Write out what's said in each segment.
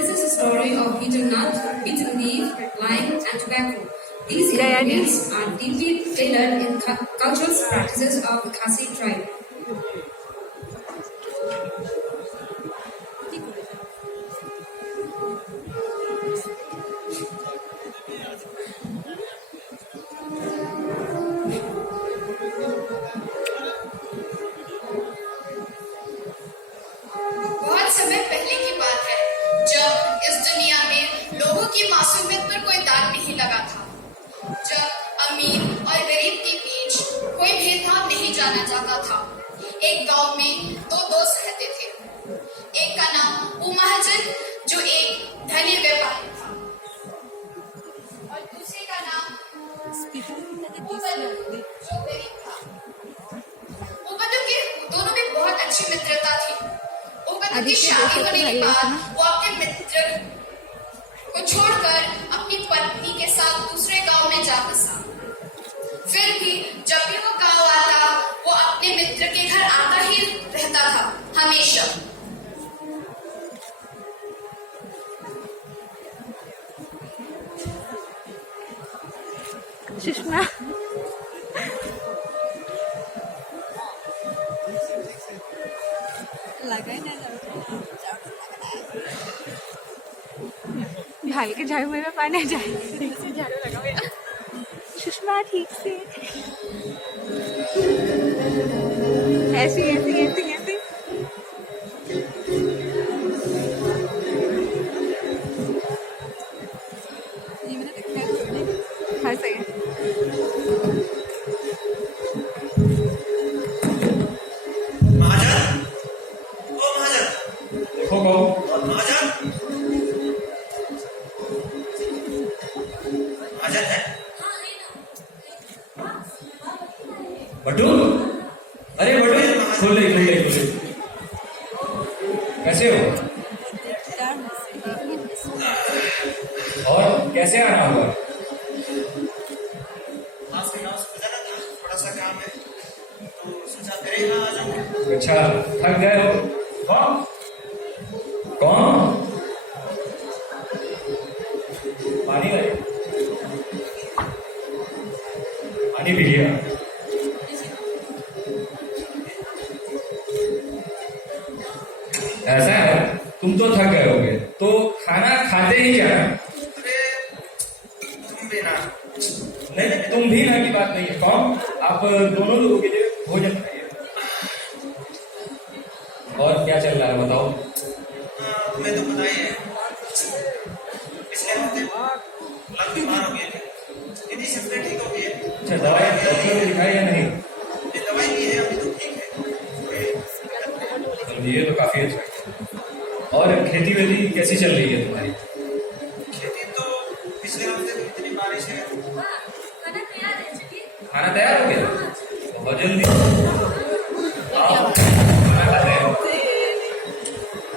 This is a story of betel nut, betel leaf, lime, and tobacco. These ingredients are deeply tailored in cultural practices of the Khasi tribe. बहुत समय पहले की बात है जब इस दुनिया में लोगों की मासूमियत पर कोई दाग नहीं लगा था, जब अमीर और गरीब के बीच कोई भेदभाव नहीं जाना जाता था। एक गांव में दो दोस्त रहते थे। एक का नाम वो महाजन जो एक धनी व्यापारी था और दूसरे का नाम वो बंधु जो गरीब था। वो बंधु के दोनों में बहुत अच्छी मित्रता थी। की शादी होने के बाद वो अपने मित्र को छोड़कर अपनी पत्नी के साथ दूसरे गांव में जा बसा। फिर भी जब भी वो गांव आता, वो अपने मित्र के घर आता ही रहता था, हमेशा। सुषमा भालके झाड़ू में पानी जाए झाड़ू लगा मेरा। सुषमा ठीक से ऐसी ऐसी ऐसी ऐसी ये मैंने देखा है। हाँ सही है। बटू, अरे बटू, खोल ले। कैसे हो? और कैसे आना हुआ? थोड़ा सा काम है तो सोचा तेरे यहाँ आ जाऊं। अच्छा, थक गए हो? कौन? पानी लाए? पानी पी लिया? ऐसा है, तुम तो थक गए होगे, तो खाना खाते ही जाना। अरे तुम भी ना। नहीं, तुम भी ना की बात नहीं है। कौन? आप दोनों लोगों के लिए भोजन खाइए। और क्या चल रहा है बताओ? तुम्हें तो पता ही है, पिछले हफ्ते लग बीमार हो गए थे। यदि सबसे ठीक हो गई है। अच्छा, दवाई डॉक्टर को दिखाई या नहीं? दवाई की है, अभी तो ठीक है। ये तो काफी अच्छा है। और खेती वेती कैसी चल रही है तुम्हारी? खेती तो पिछले हफ्ते तो इतनी बारिश है। खाना तैयार हो गया? बहुत जल्दी आओ, खाना खाते हैं।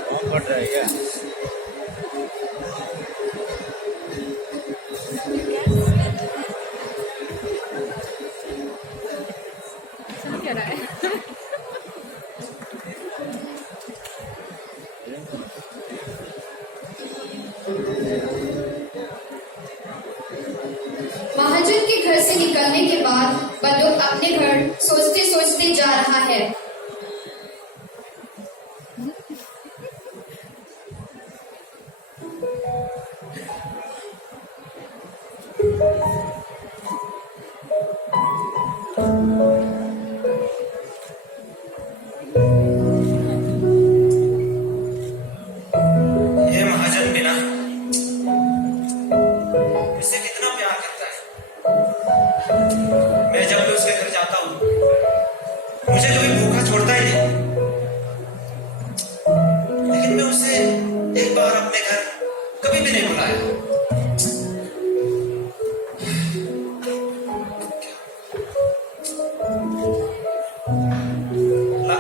कौन पड़ रहा है क्या? क्या रहा है? महाजन के घर से निकलने के बाद बंदूक अपने घर सोचते सोचते जा रहा है। ये महाजन भी ना मुझसे कितना प्यार करता है। मैं जब भी उसके घर जाता हूँ, मुझे कभी भूखा छोड़ता ही नहीं। लेकिन मैं उसे एक बार अपने घर कभी भी नहीं बुलाया।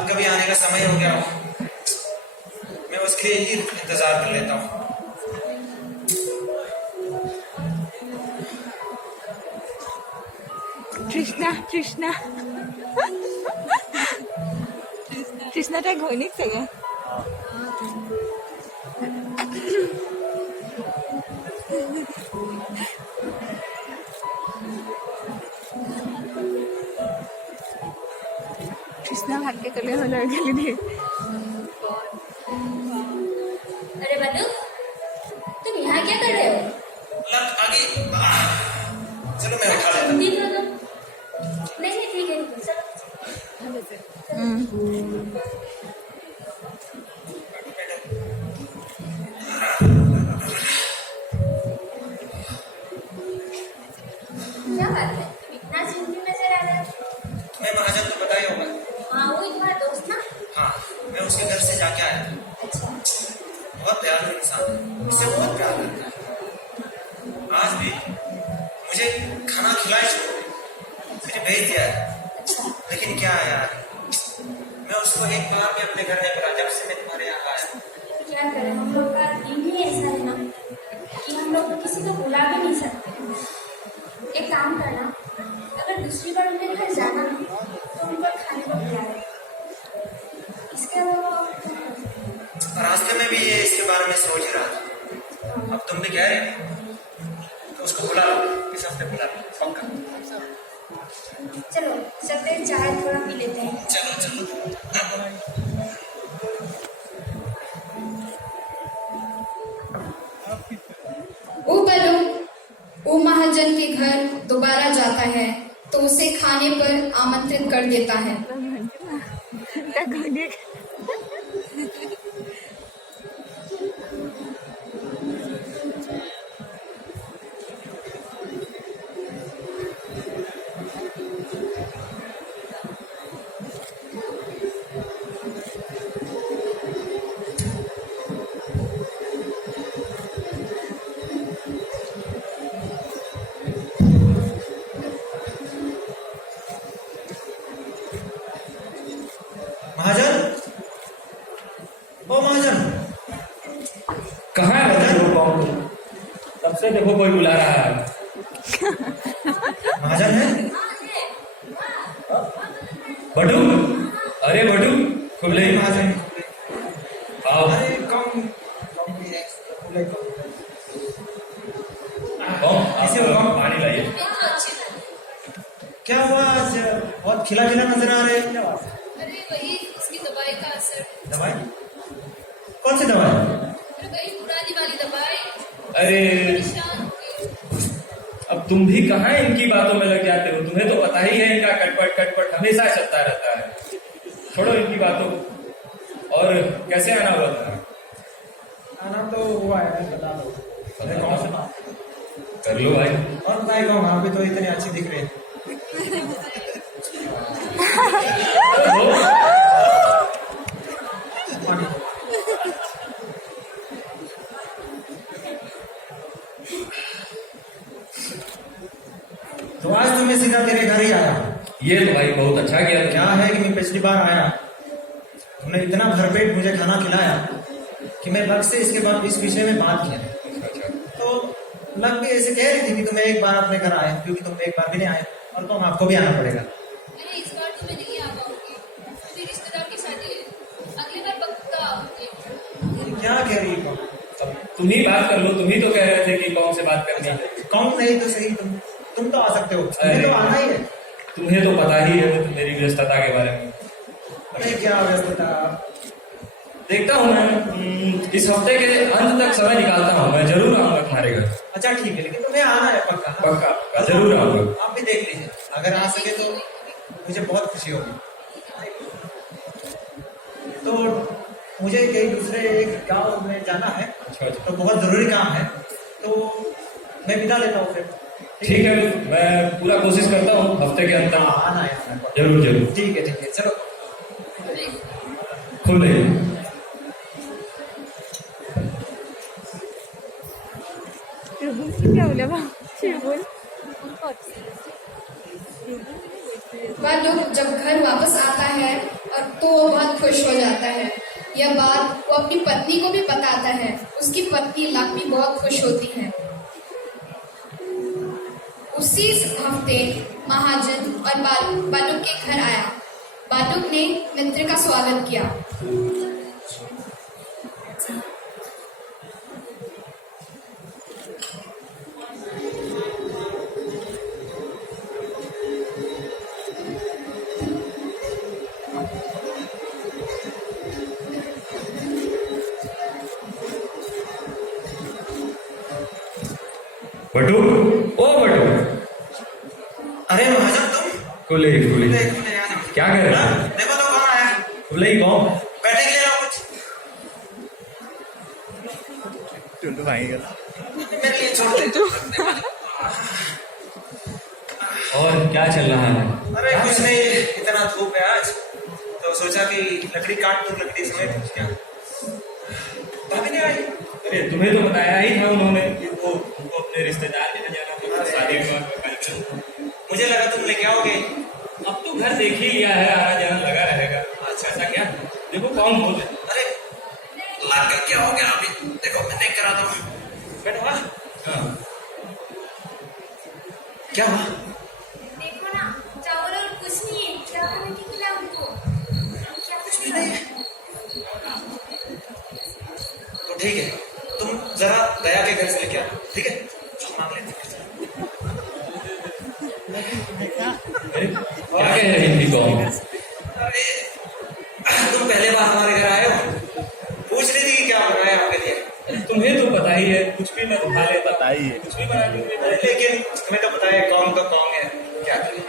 कभी आने का समय हो गया हो, मैं उसके लिए ही इंतजार कर लेता हूँ। তৃষ্ণা তৃষ্ণা তৃষ্ণা তাই ঘৈণীক চাগে कृष्णा भाग्य कले हो लड़के अरे बंधु, तुम यहाँ क्या कर रहे हो? लग आगे चलो मैं उठा लेता हूँ। ठीक है तो नहीं ठीक है चलो। क्या बात है, तुम इतना चिंतित नजर आ रहे हो? तुम्हें महाजन तो पता ही होगा। हाँ वो तुम्हारा दोस्त ना? हाँ, मैं उसके घर से जाके आया। अच्छा। बहुत प्यार इंसान है, उससे बहुत प्यार करता है। आज भी मुझे खाना खिलाए छोड़ मुझे भेज दिया है। लेकिन क्या है यार, मैं उसको एक बार भी अपने घर नहीं मिला जब से मैं तुम्हारे यहाँ आया। क्या करें, हम लोग का दिन ही ऐसा है ना कि हम लोग किसी को बुला भी नहीं सकते। एक काम करना, अगर दूसरी बार उनके घर जाना तो उनको खाने को बुला दे। इसके अलावा रास्ते में भी ये इसके बारे में सोच ही रहा था। अब तुम भी कह रहे तो उसको बुला लो, इस हफ्ते बुला लो पक्का। चलो चलते चाय थोड़ा पी लेते हैं। चलो चलो। वो बलू वो महाजन के घर दोबारा जाता है तो उसे खाने पर आमंत्रित कर देता है। महाजन, ओ महाजन, कहाँ है बच्चों को? तब से देखो कोई बुला रहा है। महाजन है? बटू, अरे बटू खुले नहीं महाजन। आओ। अरे कम ऐसे हो पानी लाइए। क्या हुआ आज बहुत खिला खिला नजर आ रहे हैं, क्या बात है? अरे वही उसकी दवाई का असर। दवाई? कौन सी दवाई? अरे वही पुरानी वाली दवाई। अरे परेशान हो गई। अब तुम भी कहाँ इनकी बातों में लग जाते हो? तुम्हें तो पता ही है इनका कटपट कटपट हमेशा चलता रहता है। छोड़ो इनकी बातों। और कैसे आना हुआ था? आना तो हुआ है, बता दो। अरे कौन से बात कर लो भाई। और बताए कौन? आप भी तो इतने अच्छी दिख रहे हैं। तो आज तो मैं सीधा तेरे घर ही आया। ये तो भाई बहुत अच्छा किया। क्या है कि मैं पिछली बार आया, तुमने इतना भरपेट मुझे खाना खिलाया कि मैं लग से इसके बाद इस विषय में बात किया। तो लग भी ऐसे कह रही थी कि तुम एक बार अपने घर आए, क्योंकि तुम एक बार भी नहीं आए और तुम आपको भी आना पड़ेगा। अरे इस बार तो मैं नहीं आ पाऊंगी, मेरे रिश्तेदार की शादी है, अगली बार पक्का आऊंगी। क्या कह रही हो? तुम ही बात कर लो। तुम ही तो कह रहे थे कि कौन से बात करनी है। कौन नहीं तो सही, तुम तो आ सकते हो, तुम्हें तो आना ही है। तुम्हें तो पता ही है मेरी व्यस्तता के बारे में। अरे क्या व्यस्तता? देखता हूँ मैं इस हफ्ते के अंत तक समय निकालता हूँ। मैं जरूर आऊंगा तुम्हारे घर। अच्छा ठीक है, लेकिन तुम्हें आना है पक्का। पक्का पक्का जरूर आऊंगा। आप भी देख लीजिए, अगर आ सके तो मुझे बहुत खुशी होगी। तो मुझे कहीं दूसरे एक गांव में जाना है, अच्छा अच्छा। तो बहुत जरूरी काम है, तो मैं विदा लेता हूँ फिर। ठीक है, मैं पूरा कोशिश करता हूँ हफ्ते के अंत तक। आना है। जरूर जरूर। ठीक है चलो। खुल रही। वह लोग जब घर वापस आता है और तो वो बहुत खुश हो जाता है। यह बात वो अपनी पत्नी को भी बताता है। उसकी पत्नी लक्ष्मी बहुत खुश होती है। उसी हफ्ते महाजन और बालुक के घर आया। बालुक ने मित्र का स्वागत किया। बटू, ओ बटू, अरे महाजन तुम खुले खुले खुले खुले आ जाओ। क्या कर रहा हाँ, है? देखो तो कौन आया। खुले ही कौन? बैठे के लिए लाओ कुछ टुंटू भाई का। मेरे लिए छोड़ दे। और क्या चल रहा है? अरे कुछ नहीं, इतना धूप है आज तो सोचा कि लकड़ी काट दूं, लकड़ी समेत क्या भाभी नहीं आई। अरे तुम्हें तो बताया ही था उन्होंने कि वो उनको अपने रिश्तेदार के यहाँ जाना था, शादी विवाह का कार्यक्रम। मुझे लगा तुम लेके आओगे। अब तो घर देख ही लिया है, आना जाना लगा रहेगा। अच्छा ऐसा क्या? देखो कौन बोल रहे? अरे लाकर क्या हो गया अभी, देखो मैं देख कर आता हूँ। बैठो। हाँ क्या हुआ? देखो ना, चावल और कुछ नहीं है, क्या करने के खिलाए उनको? क्या कुछ भी नहीं है। तो ठीक है, तुम जरा दया के घर से लेके आओ, ठीक है? मांग लेते हैं। अरे क्या कह रही थी कौन? अरे तुम पहले बार हमारे घर आए हो, पूछ रही थी कि क्या बना है आपके लिए। अरे तुम्हें तो पता ही है, कुछ भी मैं तो खा लेता, पता ही है, कुछ भी बना लूंगा। लेकिन तुम्हें तो पता है कौन तो कौन है, क्या करें।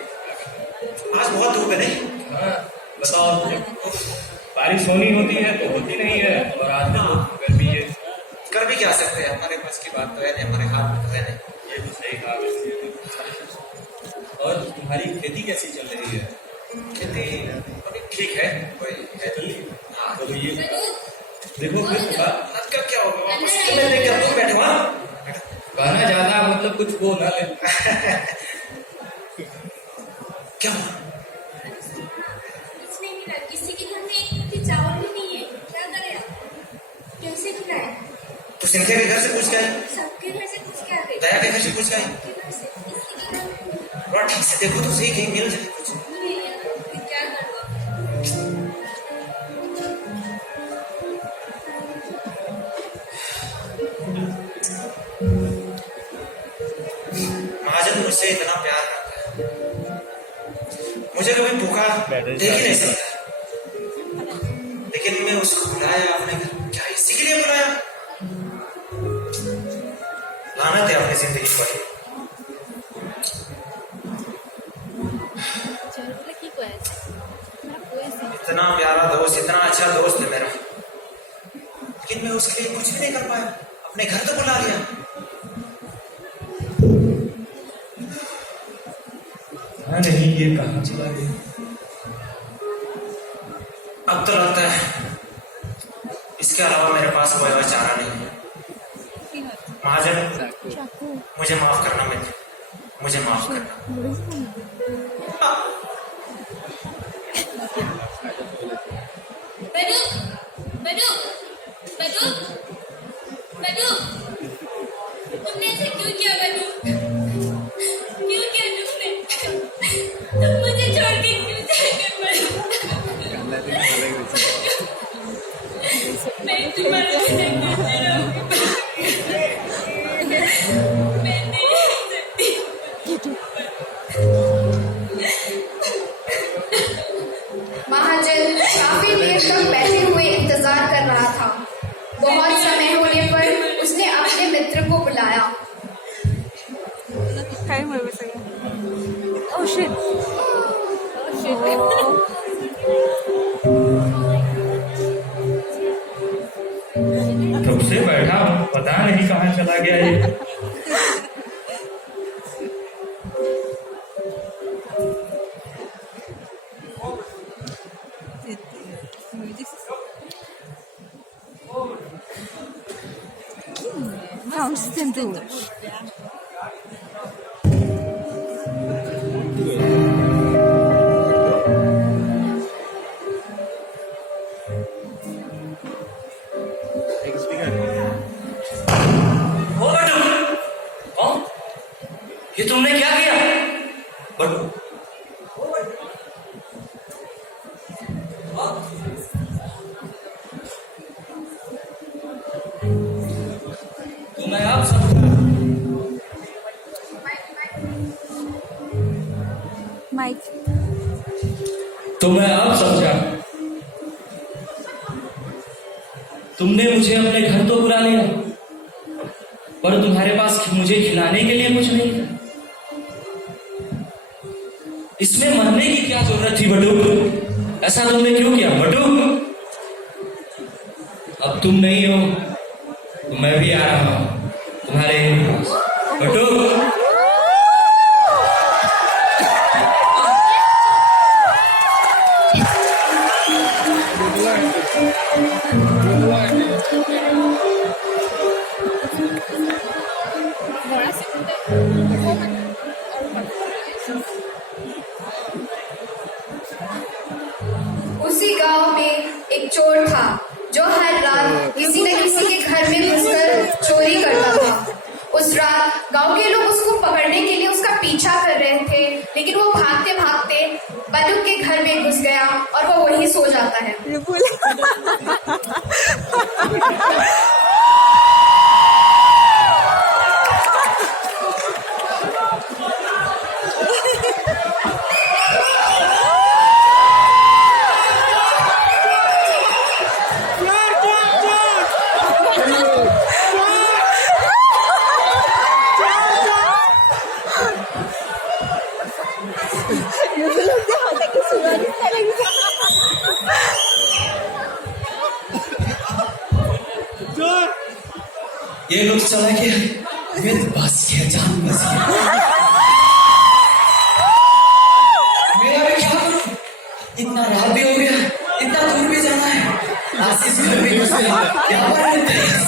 आज बहुत धूप है नहीं? हाँ बताओ, जब बारिश होनी होती है तो होती नहीं है, और आज देखो गर्मी है। कर भी क्या सकते हैं, हमारे पास की बात तो है नहीं, हमारे हाथ में तो है नहीं। ये तो सही कहा वैसे। और तुम्हारी खेती कैसी चल रही है? खेती अभी ठीक है, कोई है नहीं। हाँ तो ये देखो फिर थोड़ा का क्या होगा, वापस तुम्हें लेकर तुम बैठो। हाँ कहना ज्यादा मतलब कुछ वो ना ले। क्या हुआ? कुछ नहीं मिला, किसी के घर में एक रोटी चावल भी नहीं है, क्या करें आप? कैसे खिलाए? तो सिंधिया के घर से पूछ के आई, सबके घर से कुछ क्या गई? दया के घर से पूछ के आई। सबके घर से, किसी के घर में थोड़ा ठीक से देखो तो सही, कहीं मिल जाए कुछ। नहीं है, फिर क्या करूँ? महाजन मुझसे इतना प्यार करता है, मुझे कभी भूखा देख ही नहीं सकता, लेकिन मैं उसको बुलाया अपने घर, क्या इसी के लिए बुलाया? लानत है अपनी जिंदगी पर। इतना प्यारा दोस्त, इतना अच्छा दोस्त है मेरा, लेकिन मैं उसके लिए कुछ भी नहीं कर पाया। अपने घर तो बुला लिया। हाँ नहीं, ये कहाँ चला गया? अब तो लगता है इसके अलावा मेरे पास कोई और चारा नहीं है। महाजन मुझे माफ करना, मुझे माफ करना। बडू, बडू, बडू, बडू, तुमने ऐसे क्यों किया बडू? क्यों किया तुमने? तुम मुझे छोड़ के क्यों जाकर बडू? मैं तुम्हारे बिना कैसे रहूंगी? मैं नहीं रह सकती। महाजन काफी देर तक बैठे हुए इंतजार कर रहा था। बहुत समय होने पर उसने अपने मित्र को बुलाया। काय मुळे सगळं ओ शिट कब से बैठा हूँ, पता नहीं कहाँ चला गया ये। Sound system too. ओ बटू, कौन? ये तुमने क्या किया? बटू, तो मैं आप समझा, माइक तो मैं आप समझा, तुमने मुझे अपने घर तो बुला लिया, पर तुम्हारे पास मुझे खिलाने के लिए कुछ नहीं था। इसमें मरने की क्या जरूरत थी बटुक? ऐसा तुमने क्यों किया बटुक? अब तुम नहीं हो तो मैं भी आ रहा हूं तुम्हारे पास। बटुक उसी गांव में एक चोर था जो हर रात किसी न किसी के घर में घुसकर चोरी करता था। उस रात गांव के लोग उसको पकड़ने के लिए उसका पीछा कर रहे थे, लेकिन वो भागते भागते बटुक के घर में घुस गया और वो वहीं सो जाता है। ये लोग चला गया, मैं तो बस गया, जान बस गया। मेरा भी क्या करूं? इतना रात भी हो गया, इतना दूर भी जाना है। आशीष घर में घुस गया, क्या बोलते हैं?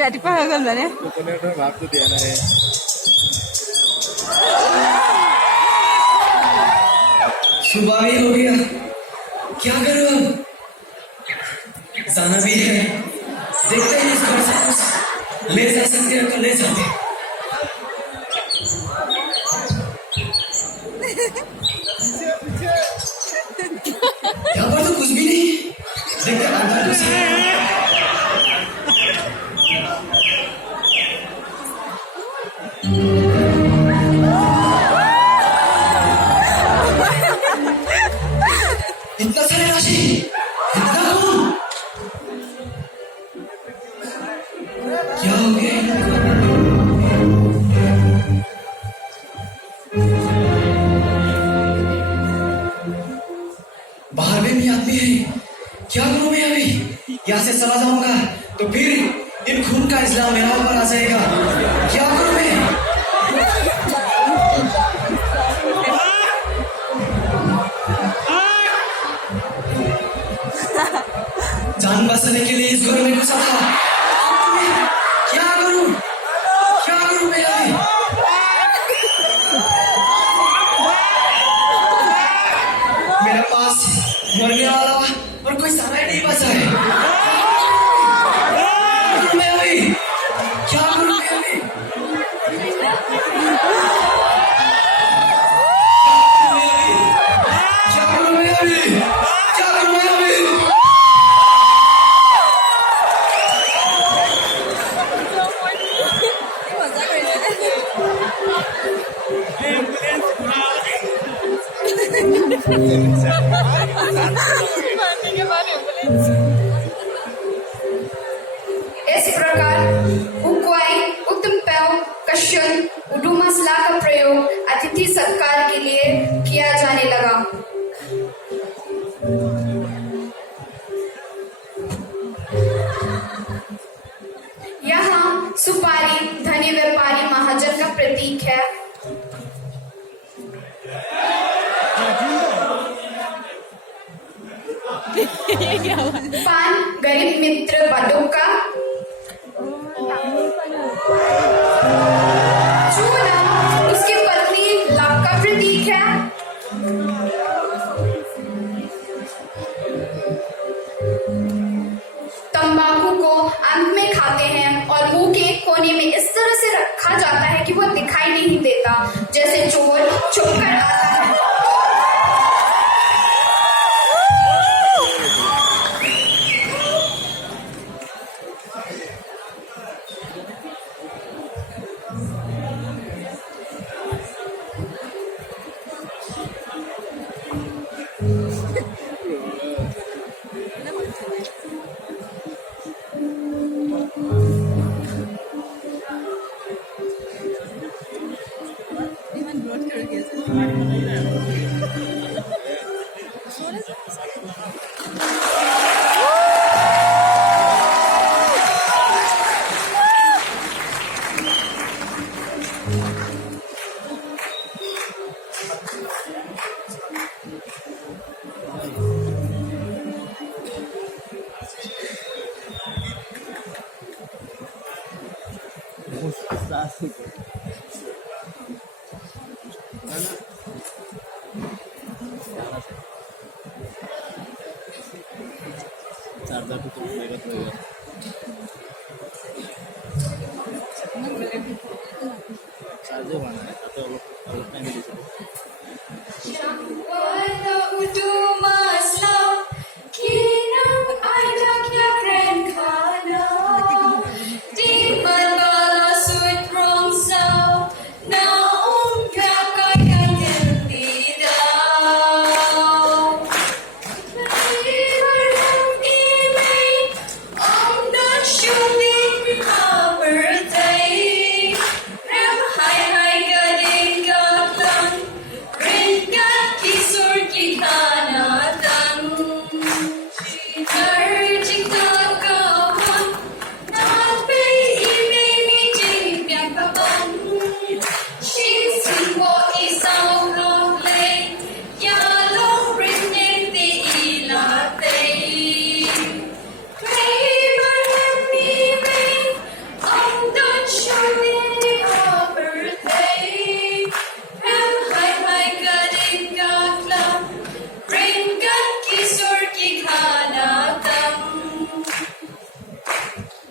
ৰাতিপুৱা হৈ গ'ল মানে ভাবটো দিয়া নাই। सुबह भी हो गया, क्या करूं अब? जाना भी है, देखते हैं इस घर से कुछ ले जा सकते हैं तो ले जाते हैं। यहाँ पर तो कुछ भी नहीं, देखते हैं अंदर तो सही है। इतना सारे राशि, इतना खून, क्या हो गया इनको? बाहर में भी आदमी है, क्या करूं मैं अभी? यहाँ से चला जाऊंगा तो फिर इन खून का इल्जाम मेरा ऊपर आ जाएगा। क्या करूं मैं? जान बचाने के लिए इस घर में घुसा था। क्या करूं? क्या करूं मैं अभी? मेरे पास मरने वाला और कोई सहारा नहीं बचा है। क्या करूं मैं अभी? क्या करूं मैं अभी? क्या करूं मैं अभी? क्या करूं मैं अभी? इस प्रकार उक्वाई उत्तमपेव कश्यन उडुमसला का प्रयोग अतिथि सत्कार के लिए किया जाने लगा। यहाँ सुपारी धनी व्यापारी महाजन का प्रतीक है। ये क्या हुआ? पान गरीब मित्र बंदूक का, चूना उसकी पत्नी लव का प्रतीक है, तंबाकू को अंत में खाते हैं और मुंह के कोने में इस तरह से रखा जाता है कि वो दिखाई नहीं देता, जैसे चोर छुपकर आता है। चार्जर तो